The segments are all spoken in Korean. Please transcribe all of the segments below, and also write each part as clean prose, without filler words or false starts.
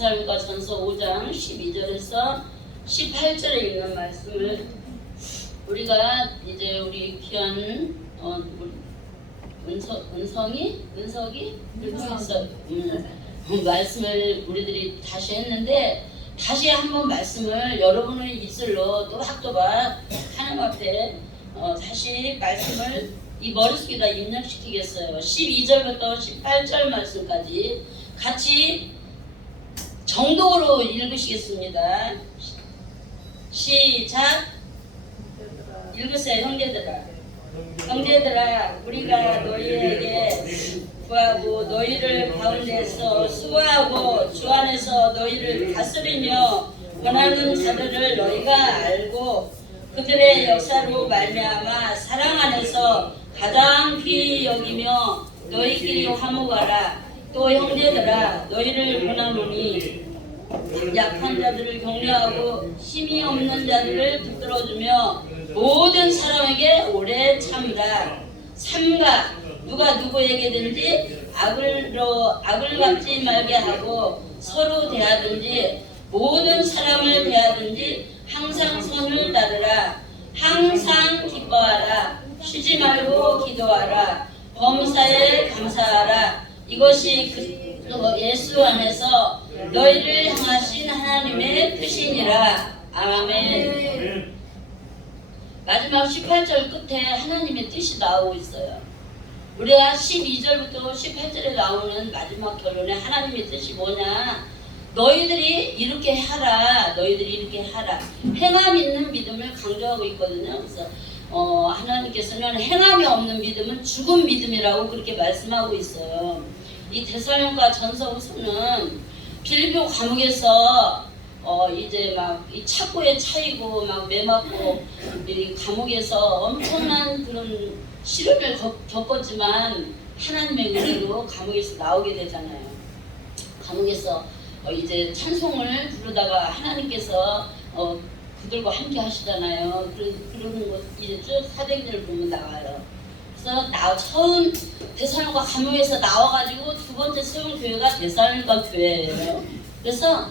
데살로니가 전서 5장 12절에서 18절에 있는 말씀을 우리가 이제 우리 귀한 은석이 말씀을 우리들이 다시 했는데, 다시 한번 말씀을 여러분의 입술로 또박또박 하나님 앞에 다시 말씀을 이 머릿속에다 입력시키겠어요. 12절부터 18절 말씀까지 같이 정독으로 읽으시겠습니다. 시작. 읽으세요. 형제들아, 우리가 너희에게 구하고 너희를 가운데서 수고하고 주 안에서 너희를 다스리며 원하는 자들을 너희가 알고 그들의 역사로 말미암아 사랑 안에서 가장 귀히 여기며 너희끼리 화목하라. 또 형제들아, 너희를 권하노니 약한 자들을 격려하고 힘이 없는 자들을 붙들어주며 모든 사람에게 오래 참으라. 삼가 누가 누구에게든지 악을 갚지 말게 하고 서로 대하든지 모든 사람을 대하든지 항상 선을 따르라. 항상 기뻐하라. 쉬지 말고 기도하라. 범사에 감사하라. 이것이 예수 안에서 너희를 향하신 하나님의 뜻이니라. 아멘. 마지막 18절 끝에 하나님의 뜻이 나오고 있어요. 우리가 12절부터 18절에 나오는 마지막 결론에 하나님의 뜻이 뭐냐? 너희들이 이렇게 하라. 너희들이 이렇게 하라. 행함 있는 믿음을 강조하고 있거든요. 그래서 하나님께서는 행함이 없는 믿음은 죽은 믿음이라고 그렇게 말씀하고 있어요. 이 데살로니가 전서 후서는 빌립보 감옥에서 이제 막 이 착고에 차이고 막 매맞고 이 감옥에서 엄청난 그런 시련을 겪었지만 하나님의 은혜로 감옥에서 나오게 되잖아요. 감옥에서 이제 찬송을 부르다가 하나님께서 그들과 함께 하시잖아요. 그러는 것 이제 쭉 사도행전을 보면 나와요. 그래서 처음 데살로니가 감옥에서 나와가지고 두 번째 세운 교회가 데살로니가 교회예요. 그래서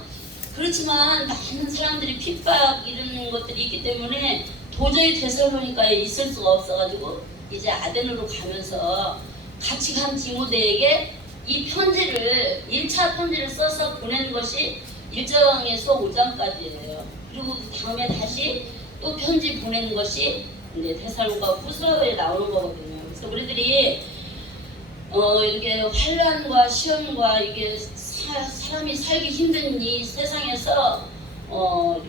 그렇지만 많은 사람들이 핍박 이런 것들이 있기 때문에 도저히 데살로니가에 있을 수가 없어가지고 이제 아덴으로 가면서 같이 간 디모데에게 이 편지를 1차 편지를 써서 보낸 것이 1장에서 5장까지예요. 그리고 그 다음에 다시 또 편지 보낸 것이 이제 데살로니가 후서에 나오는 거거든요. 그래서 우리들이 이렇게 환난과 시험과 이게 사람이 살기 힘든 이 세상에서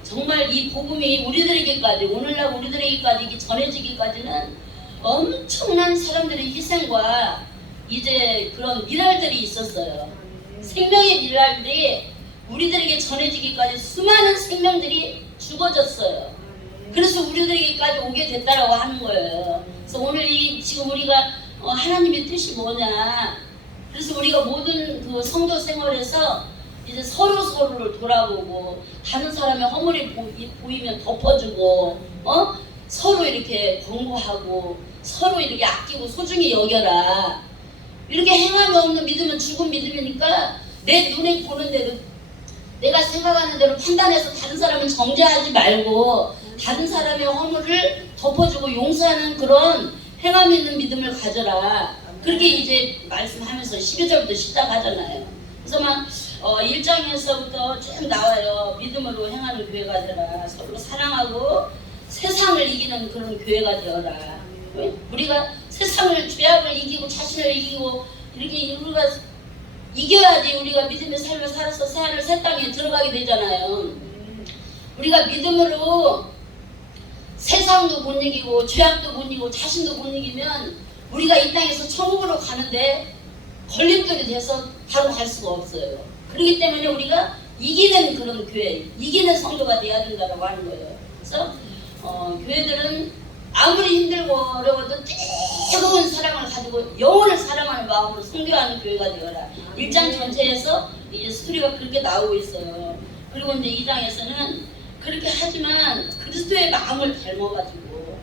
정말 이 복음이 우리들에게까지 오늘날 우리들에게까지 전해지기까지는 엄청난 사람들의 희생과 이제 그런 미랄들이 있었어요. 생명의 미랄들이 우리들에게 전해지기까지 수많은 생명들이 죽어졌어요. 그래서 우리들에게까지 오게 됐다라고 하는 거예요. 그래서 오늘 지금 우리가 하나님의 뜻이 뭐냐? 그래서 우리가 모든 그 성도 생활에서 이제 서로를 돌아보고 다른 사람의 허물이 보이면 덮어주고 서로 이렇게 권고하고 서로 이렇게 아끼고 소중히 여겨라. 이렇게 행함이 없는 믿음은 죽은 믿음이니까 내 눈에 보는 대로 내가 생각하는 대로 판단해서 다른 사람을 정죄하지 말고 다른 사람의 허물을 덮어주고 용서하는 그런 행함 있는 믿음을 가져라. 그렇게 이제 말씀하면서 12절부터 시작하잖아요. 그래서 막 1장에서부터 쭉 나와요. 믿음으로 행하는 교회가 되라. 서로 사랑하고 세상을 이기는 그런 교회가 되어라. 우리가 세상을 죄악을 이기고 자신을 이기고 이렇게 우리가 이겨야지 우리가 믿음의 삶을 살아서 새하늘 새 땅에 들어가게 되잖아요. 우리가 믿음으로 세상도 못 이기고 죄악도 못 이기고 자신도 못 이기면 우리가 이 땅에서 천국으로 가는데 걸림돌이 돼서 바로 갈 수가 없어요. 그렇기 때문에 우리가 이기는 그런 교회, 이기는 성도가 돼야 된다고 하는 거예요. 그래서 교회들은 아무리 힘들고 어려워도 뜨거운 사랑을 가지고 영혼을 사랑하는 마음으로 선교하는 교회가 되어라. 1장 전체에서 이제 스토리가 그렇게 나오고 있어요. 그리고 이제 2장에서는 그렇게 하지만 그리스도의 마음을 닮아가지고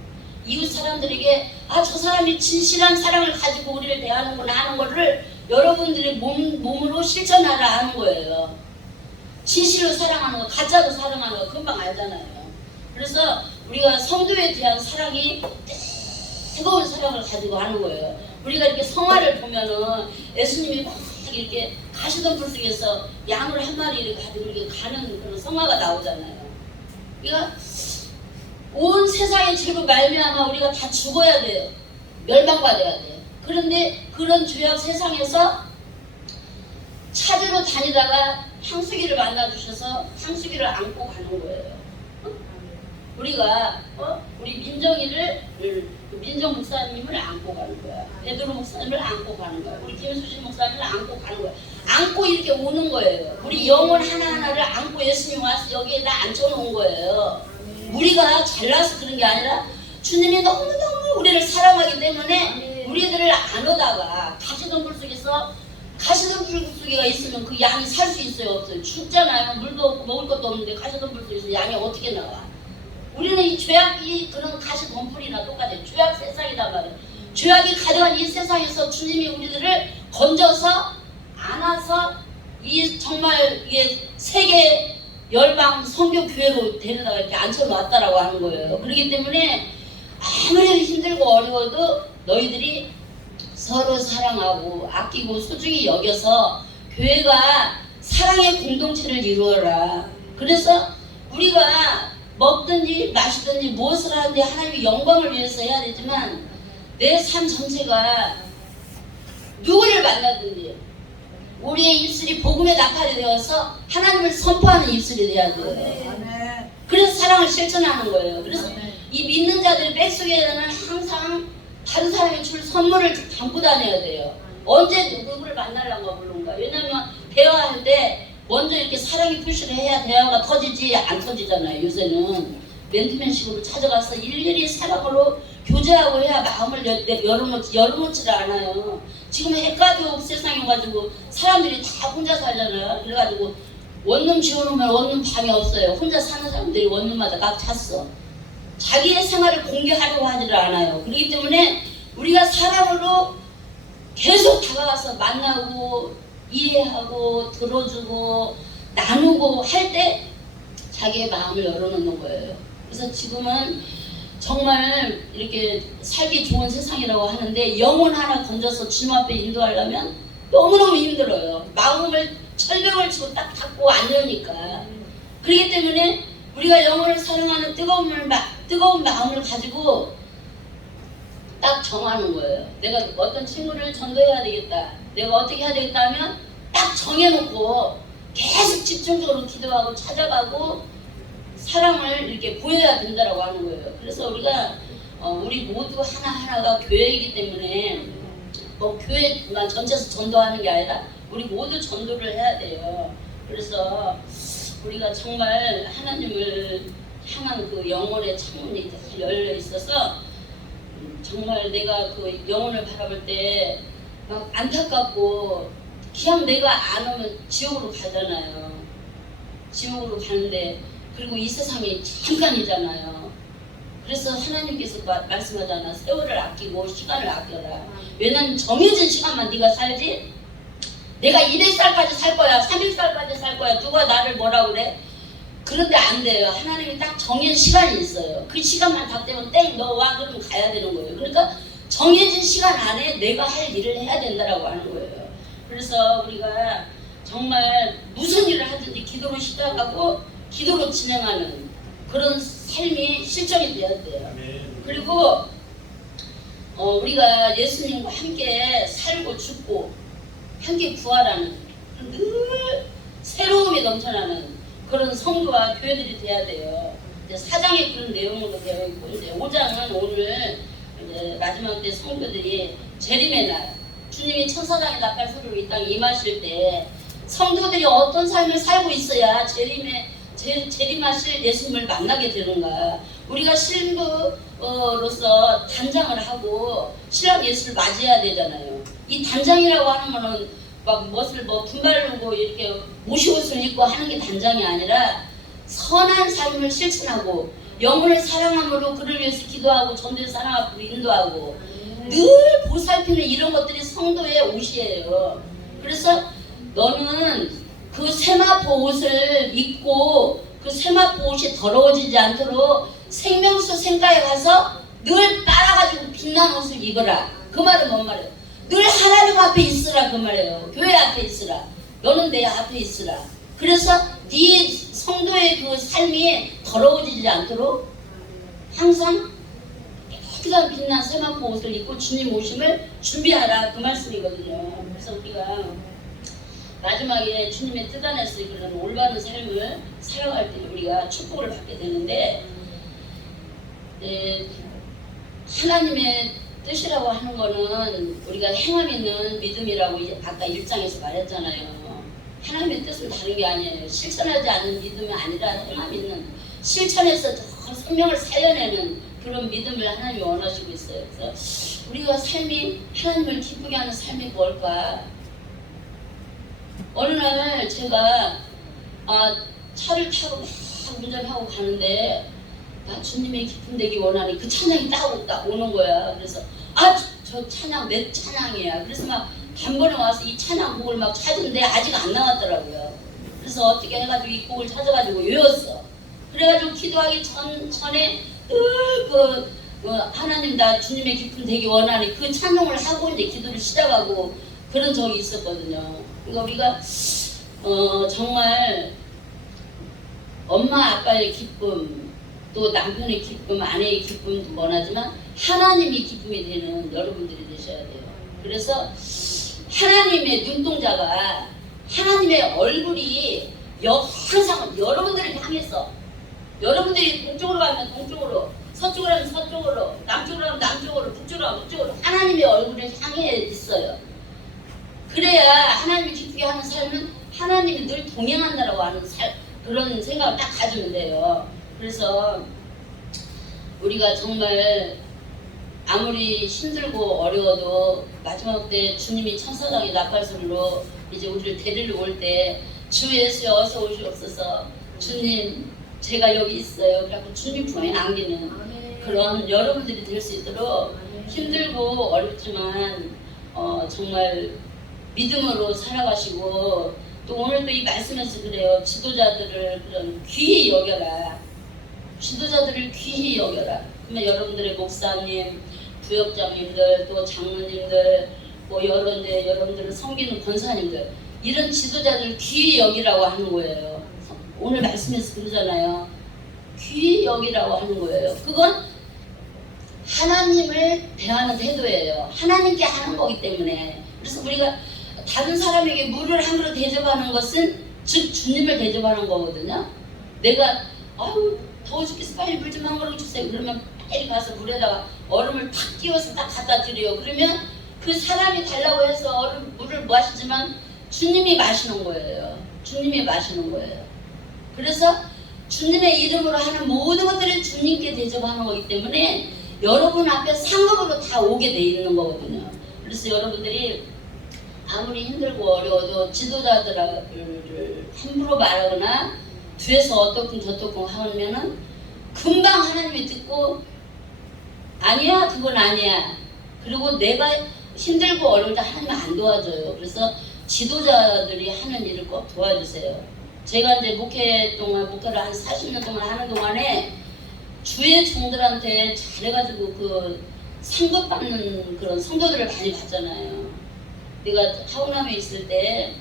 이웃 사람들에게 저 사람이 진실한 사랑을 가지고 우리를 대하는구나 하는 거를 여러분들이 몸으로 실천하라 하는 거예요. 진실로 사랑하는 거, 가짜로 사랑하는 거 금방 알잖아요. 그래서 우리가 성도에 대한 사랑이 뜨거운 사랑을 가지고 하는 거예요. 우리가 이렇게 성화를 보면은 예수님이 막 이렇게 가시던 불 속에서 양을 한 마리 이렇게 가지고 이렇게 가는 그런 성화가 나오잖아요. 그러니까 온 세상의 죄로 말미암아 우리가 다 죽어야 돼요. 멸망받아야 돼요. 그런데 그런 죄악 세상에서 찾으러 다니다가 향수기를 만나주셔서 향수기를 안고 가는 거예요. 우리가 우리 민정 목사님을 안고 가는 거야. 베드로 목사님을 안고 가는 거야. 우리 김수진 목사님을 안고 가는 거야. 안고 이렇게 오는 거예요. 우리 영혼 하나하나를 안고 예수님 와서 여기에다 앉혀놓은 거예요. 우리가 잘나서 그런 게 아니라 주님이 너무너무 우리를 사랑하기 때문에 우리들을 안오다가 가시던 불 속에서 가시던 불 속에가 있으면 그 양이 살 수 있어요? 없어요? 죽잖아요. 물도 없고 먹을 것도 없는데 가시던 불 속에서 양이 어떻게 나와? 우리는 이 죄악이 그런 가시 덤불이나 똑같아요. 죄악 세상이단 말이에요. 죄악이 가득한 이 세상에서 주님이 우리들을 건져서 안아서 이 정말 이게 세계 열방 성교 교회로 데려다가 이렇게 앉혀놨다라고 하는 거예요. 그렇기 때문에 아무리 힘들고 어려워도 너희들이 서로 사랑하고 아끼고 소중히 여겨서 교회가 사랑의 공동체를 이루어라. 그래서 우리가 먹든지 마시든지 무엇을 하든지 하나님의 영광을 위해서 해야 되지만 내 삶 전체가 누구를 만나든지 우리의 입술이 복음에 낙하게 되어서 하나님을 선포하는 입술이 돼야 돼요. 그래서 사랑을 실천하는 거예요. 그래서 이 믿는 자들의 백속에는 항상 다른 사람이 줄 선물을 담고 다녀야 돼요. 언제 누구를 만나려고 그런가. 왜냐면 대화할 때 먼저 이렇게 사랑의 표시를 해야 대화가 터지지 안 터지잖아요. 요새는 맨투맨식으로 찾아가서 일일이 사랑으로 교제하고 해야 마음을 열어놓지를 않아요. 지금 핵가족 세상에 가지고 사람들이 다 혼자 살잖아요. 그래가지고 원룸 지어놓으면 원룸 방이 없어요. 혼자 사는 사람들이 원룸마다 각 찼어. 자기의 생활을 공개하려고 하지를 않아요. 그렇기 때문에 우리가 사랑으로 계속 다가가서 만나고 이해하고 들어주고 나누고 할 때 자기의 마음을 열어놓는 거예요. 그래서 지금은 정말 이렇게 살기 좋은 세상이라고 하는데 영혼 하나 건져서 주님 앞에 인도하려면 너무너무 힘들어요. 마음을 철벽을 치고 딱 닫고 안 여니까. 그렇기 때문에 우리가 영혼을 사랑하는 뜨거운 마음을 가지고 딱 정하는 거예요. 내가 어떤 친구를 전도해야 되겠다. 내가 어떻게 해야 되겠다 하면 딱 정해놓고 계속 집중적으로 기도하고 찾아가고 사랑을 이렇게 보여야 된다라고 하는 거예요. 그래서 우리가 우리 모두 하나하나가 교회이기 때문에 뭐 교회만 전체에서 전도하는 게 아니라 우리 모두 전도를 해야 돼요. 그래서 우리가 정말 하나님을 향한 그 영혼의 창문이 열려 있어서 정말 내가 그 영혼을 바라볼 때 막 안타깝고 그냥 내가 안 오면 지옥으로 가잖아요. 지옥으로 가는데 그리고 이 세상이 잠깐이잖아요. 그래서 하나님께서 말씀하잖아. 세월을 아끼고 시간을 아껴라. 왜냐면 정해진 시간만 네가 살지. 내가 200살까지 살 거야. 300살까지 살 거야. 누가 나를 뭐라 그래? 그런데 안 돼요. 하나님이 딱 정해진 시간이 있어요. 그 시간만 다 되면 땡 너 와 그러면 가야 되는 거예요. 그러니까 정해진 시간 안에 내가 할 일을 해야 된다라고 하는 거예요. 그래서 우리가 정말 무슨 일을 하든지 기도로 시작하고 기도로 진행하는 그런 삶이 실정이 되어야 돼요. 그리고 우리가 예수님과 함께 살고 죽고 함께 부활하는 늘 새로움이 넘쳐나는 그런 성도와 교회들이 돼야 돼요. 이제 4장에 그런 내용으로 되어 있고 이제 5장은 오늘 이제 마지막 때 성도들이 재림의 날 주님이 천사장의 나팔 소리로 이 땅에 임하실 때 성도들이 어떤 삶을 살고 있어야 재림하실 예수님을 만나게 되는가. 우리가 신부로서 단장을 하고 신랑 예수를 맞이해야 되잖아요. 이 단장이라고 하는 거는 막 무엇을 분발르고 이렇게 옷을 입고 하는 게 단장이 아니라 선한 삶을 실천하고 영혼을 사랑함으로 그를 위해서 기도하고 전도의 사랑 앞으로 인도하고 늘 보살피는 이런 것들이 성도의 옷이에요. 그래서 너는 그 세마포 옷을 입고 그 세마포 옷이 더러워지지 않도록 생명수 생가에 가서 늘 빨아가지고 빛난 옷을 입어라. 그 말은 뭔 말이에요? 늘 하나님 앞에 있으라 그 말이에요. 교회 앞에 있으라. 너는 내 앞에 있으라. 그래서 네 성도의 그 삶이 더러워지지 않도록 항상 깨끗한 빛난 세마포 옷을 입고 주님 오심을 준비하라 그 말씀이거든요. 그래서 우리가 마지막에 주님의 뜻 안에서 그런 올바른 삶을 살아갈 때 우리가 축복을 받게 되는데 하나님의 뜻이라고 하는 거는 우리가 행함 있는 믿음이라고 아까 1장에서 말했잖아요. 하나님의 뜻은 다른 게 아니에요. 실천하지 않는 믿음이 아니라 행함 있는 실천해서 더 생명을 살려내는 그런 믿음을 하나님이 원하시고 있어요. 그래서 우리가 삶이 하나님을 기쁘게 하는 삶이 뭘까? 어느 날 제가 차를 타고 막 운전하고 가는데 나 주님의 기쁨 되기 원하니 그 찬양이 딱 오는 거야. 그래서 저 찬양 내 찬양이야. 그래서 막 단번에 와서 이 찬양곡을 막 찾은데 아직 안 나왔더라고요. 그래서 어떻게 해가지고 이 곡을 찾아가지고 외웠어. 그래가지고 기도하기 전에 하나님 나 주님의 기쁨 되기 원하니 그 찬송을 하고 이제 기도를 시작하고 그런 적이 있었거든요. 그러니까 우리가 정말 엄마 아빠의 기쁨 또 남편의 기쁨 아내의 기쁨도 원하지만 하나님이 기쁨이 되는 여러분들이 되셔야 돼요. 그래서 하나님의 눈동자가 하나님의 얼굴이 항상 여러분들을 향해서 여러분들이 동쪽으로 가면 동쪽으로 서쪽으로 가면 서쪽으로 남쪽으로 가면 남쪽으로 북쪽으로 가면 북쪽으로 하나님의 얼굴을 향해 있어요. 그래야 하나님이 기쁘게 하는 삶은 하나님이 늘 동행한다라고 하는 그런 생각을 딱 가지면 돼요. 그래서 우리가 정말 아무리 힘들고 어려워도 마지막 때 주님이 천사장의 나팔소리로 이제 우리를 데리러 올 때 주 예수여 어서 오시옵소서 주님 제가 여기 있어요. 그래갖고 주님 품에 안기는 그런 여러분들이 될 수 있도록 힘들고 어렵지만 정말 믿음으로 살아가시고 또 오늘도 이 말씀에서 그래요. 지도자들을 그런 귀히 여겨라. 지도자들을 귀히 여겨라. 그러면 여러분들의 목사님, 부역장님들, 또 장로님들, 뭐 여러분들을 섬기는 권사님들 이런 지도자들 귀히 여기라고 하는 거예요. 오늘 말씀에서 그러잖아요. 귀히 여기라고 하는 거예요. 그건 하나님을 대하는 태도예요. 하나님께 하는 거기 때문에. 그래서 우리가 다른 사람에게 물을 한 그릇 대접하는 것은 즉 주님을 대접하는 거거든요. 내가 더워 죽겠어 빨리 물 좀 한 그릇 주세요. 그러면 빨리 가서 물에다가 얼음을 탁 끼워서 딱 갖다 드려요. 그러면 그 사람이 달라고 해서 물을 마시지만 주님이 마시는 거예요. 주님이 마시는 거예요. 그래서 주님의 이름으로 하는 모든 것들을 주님께 대접하는 거기 때문에 여러분 앞에 상급으로 다 오게 돼 있는 거거든요. 그래서 여러분들이 아무리 힘들고 어려워도 지도자들을 함부로 말하거나 뒤에서 어떻군 저떻군 하면은 금방 하나님이 듣고 아니야 그건 아니야. 그리고 내가 힘들고 어려울 때 하나님이 안 도와줘요. 그래서 지도자들이 하는 일을 꼭 도와주세요. 제가 이제 목회를 한 40년 동안 하는 동안에 주의 종들한테 잘해가지고 그 상급받는 그런 성도들을 많이 봤잖아요. 내가 하우남에 있을 때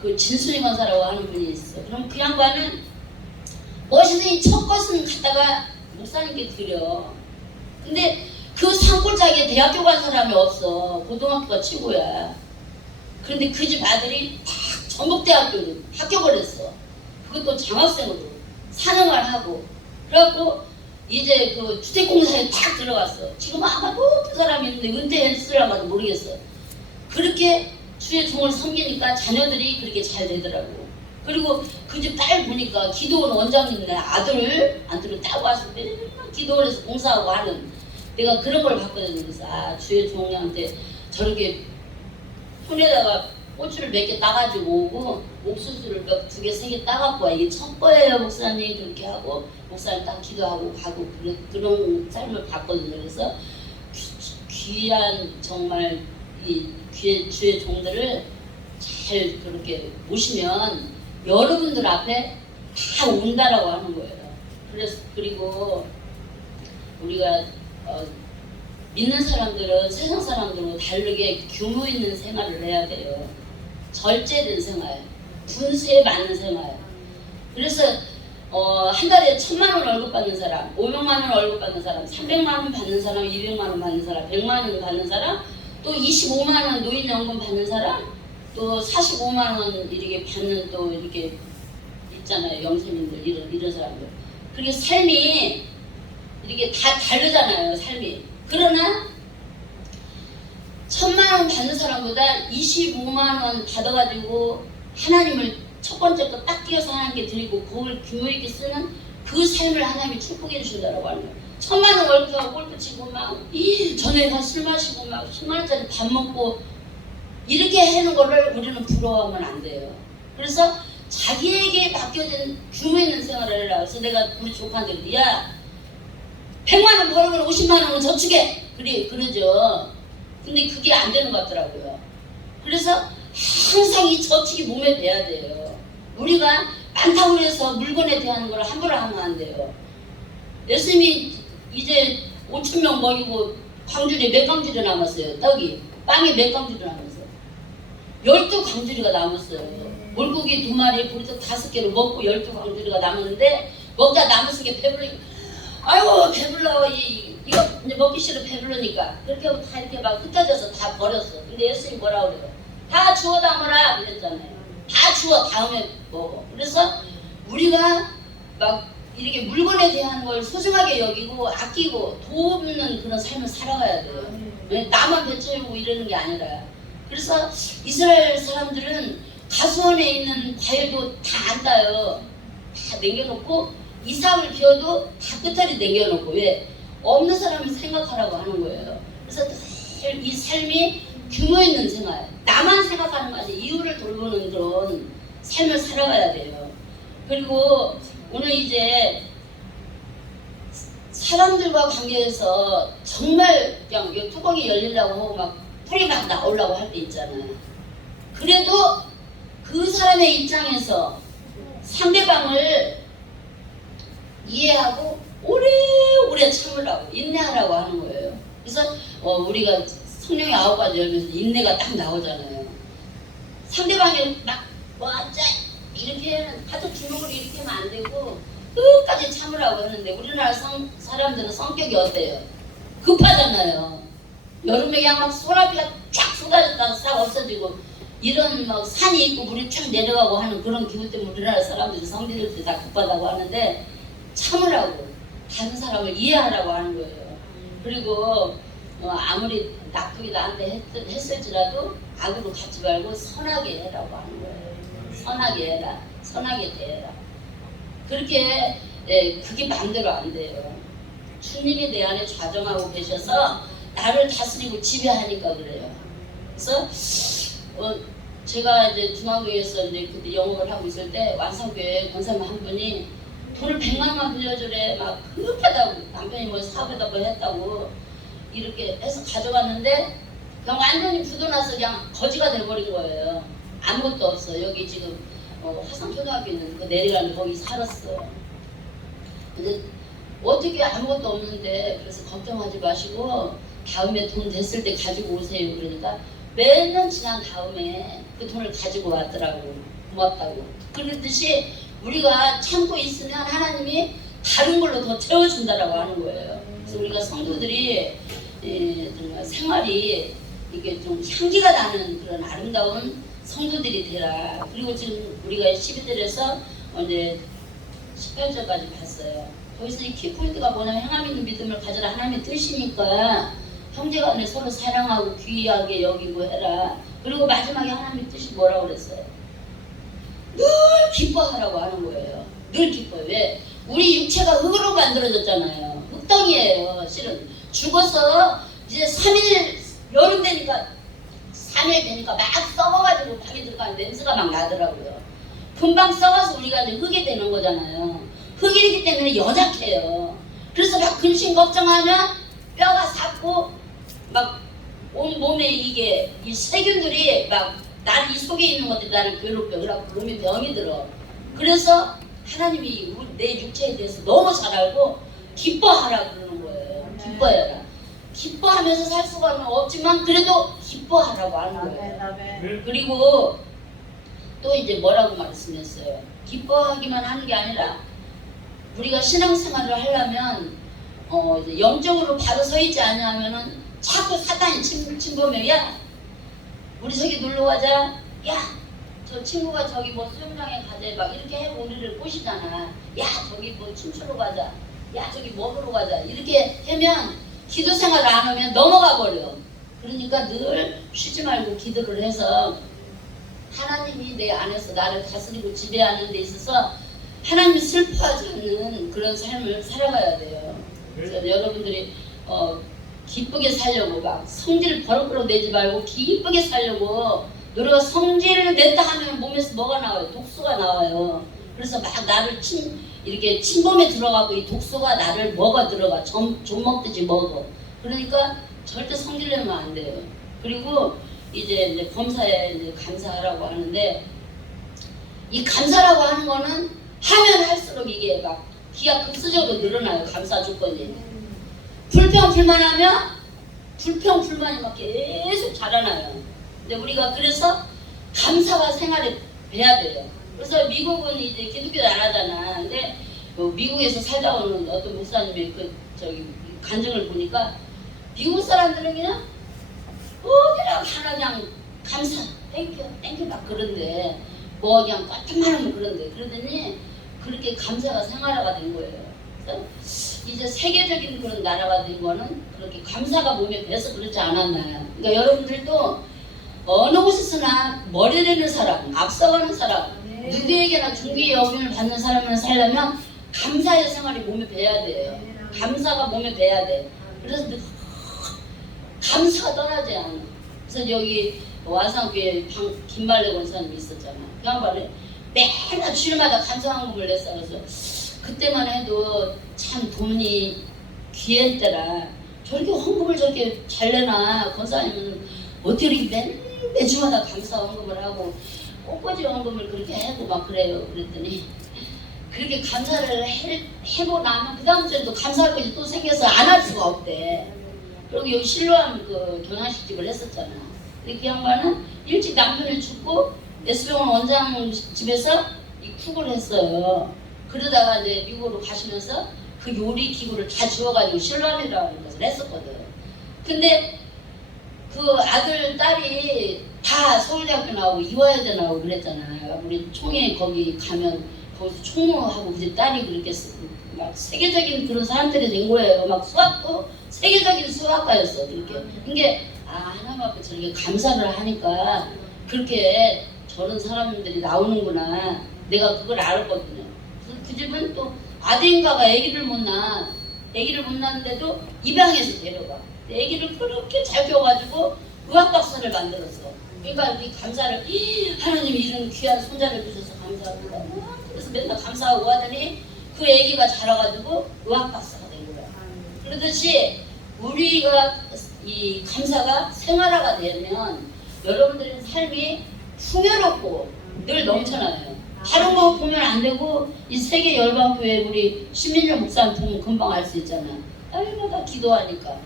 그 진순이 권사라고 하는 분이 있어. 그럼 그 양반은 멋있으니 첫 것은 갖다가 목사님께 드려. 근데 그 산골짜기에 대학교 간 사람이 없어. 고등학교가 최고야. 그런데 그 집 아들이 딱 전북대학교로 합격을 했어. 그것도 장학생으로 4년을 하고. 그래갖고 이제 그 주택공사에 딱 들어갔어. 지금 아마 그 사람이 있는데 은퇴했을라마도 모르겠어. 그렇게 주의 종을 섬기니까 자녀들이 그렇게 잘 되더라고. 그리고 그 집 딸 보니까 기도원 원장님네 아들을 따고 왔을 때 기도원에서 봉사하고 하는 내가 그런 걸 봤거든요. 그래서 주의 종한테 저렇게 손에다가 꼬추를 몇 개 따가지고 오고 옥수수를 두 개, 세 개 따갖고 와. 이게 첫 거예요 목사님. 그렇게 하고 목사님 딱 기도하고 가고 그런 삶을 봤거든요. 그래서 귀한 정말 이 주의 종들을 잘 그렇게 모시면 여러분들 앞에 다 온다라고 하는 거예요. 그래서 그리고 우리가 믿는 사람들은 세상 사람들과 다르게 규모 있는 생활을 해야 돼요. 절제된 생활, 분수에 맞는 생활. 그래서 한 달에 1,000만 원 월급 받는 사람, 500만 원 월급 받는 사람, 300만 원 받는 사람, 200만 원 받는 사람, 100만 원 받는 사람, 또 25만 원 노인연금 받는 사람, 또 45만 원 이렇게 받는 또 이렇게 있잖아요. 영세민들 이런 사람들. 그리고 삶이 이렇게 다 다르잖아요. 삶이. 그러나 1,000만 원 받는 사람보다 25만 원 받아가지고 하나님을 첫 번째 거 딱 띄어서 하나님께 드리고 그걸 규모 있게 쓰는 그 삶을 하나님이 축복해 주신다고 하는 거예요. 1,000만 원 월급하고 골프 치고 막 저녁에 가서 술 마시고 막 10만 원짜리 밥 먹고 이렇게 하는 거를 우리는 부러워하면 안 돼요. 그래서 자기에게 맡겨진 규모 있는 생활을 해라. 그래서 내가 우리 조카한테 야 100만 원 벌으면 50만 원은 저축해. 그러죠. 근데 그게 안 되는 것 같더라고요. 그래서 항상 이 저축이 몸에 배야 돼요. 우리가 많다고 해서 물건에 대한 걸 함부로 하면 안 돼요. 예수님이 이제 5,000명 먹이고 광주리 몇 광주리 남았어요. 떡이 빵이 몇 광주리 남았어요. 12광주리가 남았어요. 물고기 2마리 보리떡 5개를 먹고 12광주리가 남았는데 먹다 남았은 게 배불리고 아이고 배불러 이거 이제 먹기 싫어 배불러니까 그렇게 하고 다 이렇게 막 흩어져서 다 버렸어. 근데 예수님이 뭐라고 그래요? 다 주워 담으라 그랬잖아요. 다 주워 다음에 먹어. 그래서 우리가 막 이렇게 물건에 대한 걸 소중하게 여기고 아끼고 돕는 그런 삶을 살아가야 돼요. 나만 배째고 이러는 게 아니라. 그래서 이스라엘 사람들은 가수원에 있는 과일도 다 안 따요. 다 남겨놓고 이삭을 비워도 다 끝자리 남겨놓고 왜? 없는 사람을 생각하라고 하는 거예요. 그래서 이 삶이 규모 있는 생활, 나만 생각하는 것이 이유를 돌보는 그런 삶을 살아가야 돼요. 그리고 오늘 이제 사람들과 관계에서 정말 그냥 뚜껑이 열리려고 하고 막 불이 막 나오려고 할 때 있잖아요. 그래도 그 사람의 입장에서 상대방을 이해하고 오래오래 참으라고 인내하라고 하는 거예요. 그래서 우리가 성령의 9가지 열면서 인내가 딱 나오잖아요. 상대방이 막 어째 이렇게 가족 주먹을 이렇게 하면 안 되고 끝까지 참으라고 했는데 우리나라 사람들은 성격이 어때요? 급하잖아요. 여름에 그냥 막 소나비가 쫙 쏟아졌다가 싹 없어지고 이런 막 산이 있고 물이 쫙 내려가고 하는 그런 기분 때문에 우리나라 사람들이 성질들 다 급하다고 하는데 참으라고 다른 사람을 이해하라고 하는 거예요. 그리고 아무리 나쁘게 나한테 했을지라도 악으로 갖지 말고 선하게 해라고 하는 거예요. 선하게 해라. 선하게 대해라. 그렇게 그게 마음대로 안 돼요. 주님이 내 안에 좌정하고 계셔서 나를 다스리고 지배하니까 그래요. 그래서 제가 이제 중앙교회에서 이제 그때 영업을 하고 있을 때 완성교회 권사님 한 분이 돈을 100만 원 빌려주래. 막 급하다고 남편이 뭐 사업에다 뭐 했다고 이렇게 해서 가져갔는데 그냥 완전히 부도나서 그냥 거지가 돼버린 거예요. 아무것도 없어. 여기 지금 화성초등학교 있는 그 내려가는 거기 살았어. 근데 어떻게 아무것도 없는데 그래서 걱정하지 마시고 다음에 돈 됐을 때 가지고 오세요. 그러니까 몇 년 지난 다음에 그 돈을 가지고 왔더라고. 고맙다고. 그러듯이 우리가 참고 있으면 하나님이 다른 걸로 더 채워준다라고 하는 거예요. 그래서 우리가 성도들이 정말 생활이 이게 좀 향기가 나는 그런 아름다운 성도들이 되라. 그리고 지금 우리가 12절에서 이제 18절까지 봤어요. 거기서 이 키포인트가 뭐냐면 행함 있는 믿음을 가져라. 하나님의 뜻이니까 형제간에 서로 사랑하고 귀하게 여기고 해라. 그리고 마지막에 하나님의 뜻이 뭐라고 그랬어요? 늘 기뻐하라고 하는 거예요. 늘 기뻐요. 왜? 우리 육체가 흙으로 만들어졌잖아요. 흙덩이에요. 실은 죽어서 이제 3일 여름 되니까 3일 되니까 막 썩어가지고 방에 들어가는 냄새가 막 나더라고요. 금방 썩어서 우리가 이제 흙이 되는 거잖아요. 흙이기 때문에 연약해요. 그래서 막 근심 걱정하면 뼈가 삭고 막 온 몸에 이게 이 세균들이 막 나는 이 속에 있는 것들이 나를 괴롭혀. 그래갖고 몸에 병이 들어. 그래서 하나님이 내 육체에 대해서 너무 잘 알고 기뻐하라 그러는 거예요. 기뻐해라. 기뻐하면서 살 수가 없지만 그래도 기뻐하라고 하는 거예요. 그리고 또 이제 뭐라고 말씀했어요. 기뻐하기만 하는 게 아니라 우리가 신앙생활을 하려면 이제 영적으로 바로 서 있지 않냐면은 자꾸 사탄이 침범해. 야, 우리 저기 놀러 가자. 야, 저 친구가 저기 뭐 수영장에 가자. 막 이렇게 해고 우리를 꼬시잖아. 야, 저기 뭐 춤추러 가자. 야, 저기 먹으러 가자. 이렇게 하면 기도 생활을 안 하면 넘어가 버려. 그러니까 늘 쉬지 말고 기도를 해서 하나님이 내 안에서 나를 다스리고 지배하는 데 있어서 하나님이 슬퍼하지 않는 그런 삶을 살아가야 돼요. 그래서 여러분들이 기쁘게 살려고 막 성질을 버럭버럭 내지 말고 기쁘게 살려고 우리가 성질을 냈다 하면 몸에서 뭐가 나와요? 독소가 나와요. 그래서 막 나를 이렇게 침범에 들어가고 이 독소가 나를 먹어 들어가. 좀 먹듯이 먹어. 그러니까 절대 성질 내면 안 돼요. 그리고 이제 범사에 이제 감사하라고 하는데 이 감사라고 하는 거는 하면 할수록 이게 막 기가 급수적으로 늘어나요. 감사 조건이. 불평불만하면 불평불만이 막 계속 자라나요. 근데 우리가 그래서 감사가 생활에 돼야 돼요. 그래서 미국은 이제 기독교 나라잖아. 근데 미국에서 살다 오는 어떤 목사님의 간증을 보니까 미국 사람들은 그냥 어디나 가나 그냥 감사, 땡큐 막 그런데 뭐 그냥 꽉만 하면 그러더니 그렇게 감사가 생활화가 된 거예요. 그래서 이제 세계적인 그런 나라가 된 거는 그렇게 감사가 몸에 배서 그렇지 않았나요? 그러니까 여러분들도 어느 곳에서나 머리 되는 사람, 앞서가는 사람, 누구에게나 중귀의 여김을 받는 사람을 살려면 감사의 생활이 몸에 배야 돼요. 감사가 몸에 배야 돼. 그래서 감사가 떠나지 않아. 그래서 여기 와상교회 김말래 권사님이 있었잖아. 그 양반이 맨날 주일마다 감사헌금을 냈어. 그래서 그때만 해도 참 돈이 귀한 때라 저렇게 헌금을 저렇게 잘 내나 권사님은 어떻게 이렇게 매주마다 감사헌금을 하고 꽃꽂이 헌금을 그렇게 하고 막 그래요. 그랬더니 그렇게 감사를 해보고 나면 그 다음 주에도 감사할 것이 또 생겨서 안 할 수가 없대. 그리고 여기 실로암 그 경양식집을 했었잖아. 근데 그 양반은 일찍 남편이 죽고 예수병원 원장 집에서 이 쿡을 했어요. 그러다가 이제 미국으로 가시면서 그 요리 기구를 다 주워가지고 실로암이라는 것을 했었거든. 근데 그 아들 딸이 다 서울대학교 나오고 이화여대 나오고 그랬잖아요. 우리 총회 거기 가면 거기서 총무하고 우리 딸이 그렇게 막 세계적인 그런 사람들이 된 거예요. 막 수학도 세계적인 수학과였어. 그렇게. 이게 하나님 앞에 저렇게 감사를 하니까 그렇게 저런 사람들이 나오는구나. 내가 그걸 알았거든요. 그 집은 또 아들인가가 아기를 못 낳는데도 입양해서 데려가. 아기를 그렇게 잘 키워가지고 의학 박사를 만들었어. 그러니까 이 감사를 하나님이 이런 귀한 손자를 주셔서 감사합니다. 그래서 맨날 감사하고 하더니 그 아기가 자라가지고 의학 박사가 된 거야. 그러듯이 우리가 이 감사가 생활화가 되면 여러분들의 삶이 풍요롭고 늘 넘쳐나요. 다른 거 보면 안 되고 이 세계 열방교회 우리 신민정 목사님 보면 금방 알 수 있잖아. 날마다 기도하니까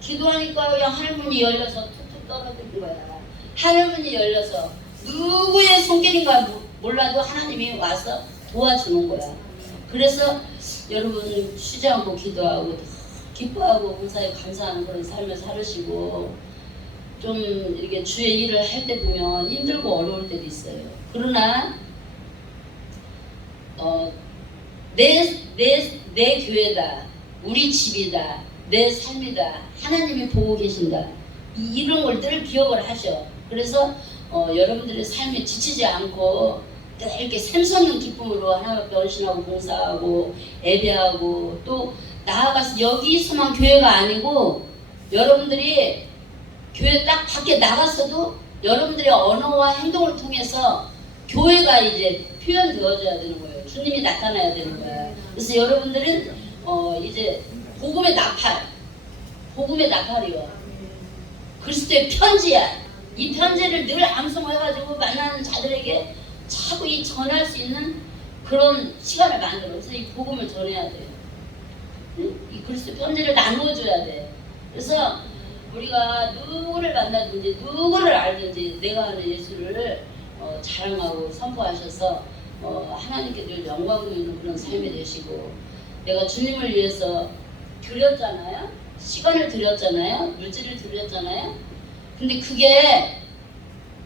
그냥 하늘문이 열려서 툭툭 떨어지는 거야. 하늘문이 열려서 누구의 손길인가 몰라도 하나님이 와서 도와주는 거야. 그래서 여러분 쉬지 않고 기도하고 기뻐하고 은사에 감사하는 그런 삶을 살으시고 좀 이렇게 주의 일을 할 때 보면 힘들고 어려울 때도 있어요. 그러나 내 교회다, 우리 집이다, 내 삶이다, 하나님이 보고 계신다. 이런 걸 늘 기억을 하셔. 그래서 여러분들의 삶에 지치지 않고 늘 이렇게 샘솟는 기쁨으로 하나님 앞에 헌신하고 봉사하고 예배하고 또 나아가서 여기서만 교회가 아니고 여러분들이 교회 딱 밖에 나가서도 여러분들의 언어와 행동을 통해서 교회가 이제 표현되어져야 되는 거예요. 주님이 나타나야 되는 거예요. 그래서 여러분들은 이제 복음의 나팔이요. 그리스도의 편지야. 이 편지를 늘 암송해가지고 만나는 자들에게 자꾸 이 전할 수 있는 그런 시간을 만들어서 이 복음을 전해야 돼요. 응? 이 그리스도 편지를 나누어줘야 돼. 그래서 우리가 누구를 만나든지 누구를 알든지 내가 하는 예수를 자랑하고 선포하셔서 하나님께 늘 영광 있는 그런 삶이 되시고, 내가 주님을 위해서 드렸잖아요. 시간을 드렸잖아요. 물질을 드렸잖아요. 근데 그게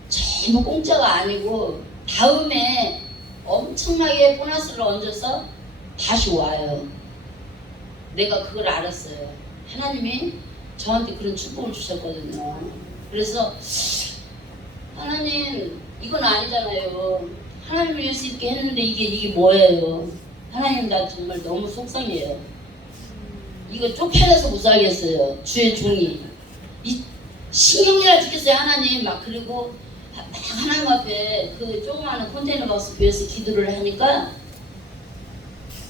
전부 공짜가 아니고 다음에 엄청나게 보너스를 얹어서 다시 와요. 내가 그걸 알았어요. 하나님이 저한테 그런 축복을 주셨거든요. 그래서 하나님 이건 아니잖아요. 하나님을 위해서 이렇게 했는데 이게 뭐예요? 하나님 나 정말 너무 속상해요. 이거 쫓겨나서 못 살겠어요. 주의 종이 이 신경이라 죽겠어요. 하나님 막. 그리고 막 하나님 앞에 그 조그마한 컨테이너 박스 교회에서 기도를 하니까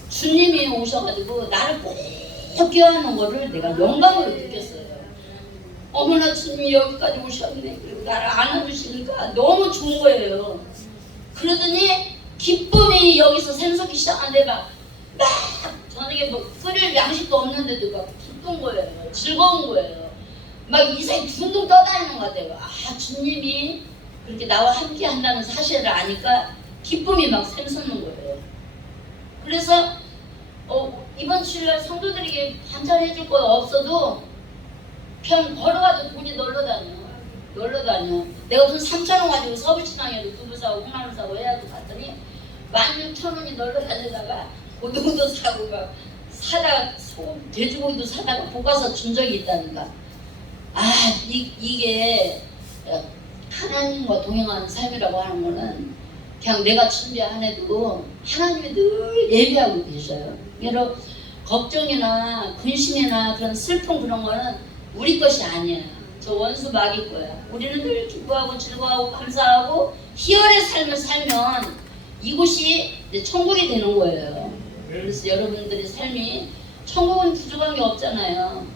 주님이 오셔가지고 나를 꼭 껴안는 거를 내가 영광으로 느꼈어요. 어머나 주님이 여기까지 오셨네. 그리고 나를 안아주시니까 너무 좋은 거예요. 그러더니 기쁨이 여기서 샘솟기 시작하는데 막 저녁에 뭐 끓일 양식도 없는데도 막 기쁜 거예요. 즐거운 거예요. 막 이상이 둥둥 떠다니는 것 같아요. 아, 주님이 그렇게 나와 함께 한다는 사실을 아니까 기쁨이 막 샘솟는 거예요. 그래서 이번 주일날 성도들에게 반찬해줄 거 없어도 그냥 걸어가도 돈이 놀러 다녀. 내가 돈 3,000원 가지고 서울시장에도 두부 사고 콩나물 사고 해야지 갔더니 16,000원이 놀러 다니다가 고등어도 사고 막 사다가 돼지고기도 사다가 볶아서 준 적이 있다니까. 이게 하나님과 동행하는 삶이라고 하는 거는 그냥 내가 준비 안 해도 하나님이 늘 예비하고 계셔요. 여러분 걱정이나 근심이나 그런 슬픔 그런 거는 우리 것이 아니야. 저 원수 마귀 거야. 우리는 늘 기뻐하고 즐거워하고 감사하고 희열의 삶을 살면 이곳이 이제 천국이 되는 거예요. 그래서 여러분들의 삶이 천국은 부족한 게 없잖아요.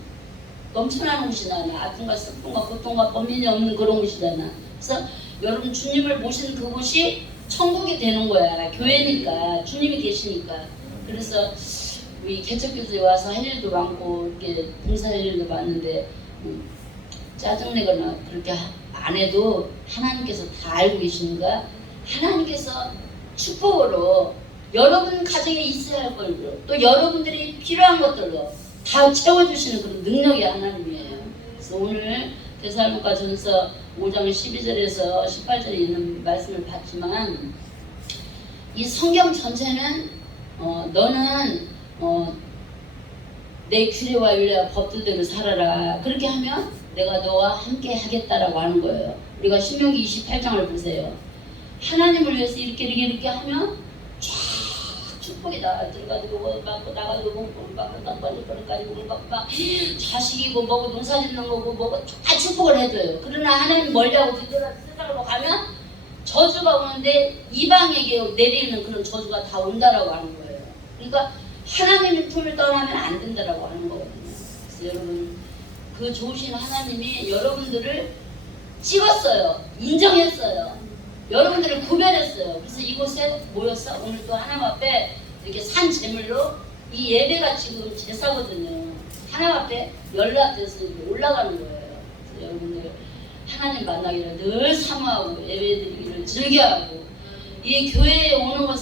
넘쳐나는 곳이잖아. 아픔과 슬픔과 고통과 범인이 없는 그런 곳이잖아. 그래서 여러분 주님을 모시는 그곳이 천국이 되는 거야. 교회니까 주님이 계시니까. 그래서 우리 개척교수에 와서 할 일도 많고 이렇게 봉사할 일도 많은데 짜증내거나 그렇게 안 해도 하나님께서 다 알고 계시니까 하나님께서 축복으로 여러분 가정에 있어야 할 걸로 또 여러분들이 필요한 것들로 다 채워주시는 그런 능력이 하나님이에요. 그래서 오늘 데살로니가 전서 5장 12절에서 18절에 있는 말씀을 봤지만 이 성경 전체는 너는 내 규례와 율례와 법도대로 살아라. 그렇게 하면 내가 너와 함께 하겠다라고 하는 거예요. 우리가 신명기 28장을 보세요. 하나님을 위해서 이렇게 하면 쫙 축복이 다 들어가지고 뭐 받고 나가지고 뭐 받고 땅바지까지 뭐 받고 막 자식이고 뭐고 농사 짓는 거고 뭐고 다 축복을 해줘요. 그러나 하나님 멀리하고 뒤돌아 세상으로 가면 저주가 오는데 이방에게 내리는 그런 저주가 다 온다라고 하는 거예요. 그러니까 하나님의 품을 떠나면 안 된다라고 하는 거거든요. 그래서 여러분 그 좋으신 하나님이 여러분들을 찍었어요. 인정했어요. 여러분들을 구별했어요. 그래서 이곳에 모였어. 오늘 또 하나님 앞에 이렇게 산 제물로 이 예배가 지금 제사거든요. 하나님 앞에 연락돼서 올라가는 거예요. 그래서 여러분들 하나님 만나기를 늘 사모하고 예배드리기를 즐겨하고 이 교회에 오는 것은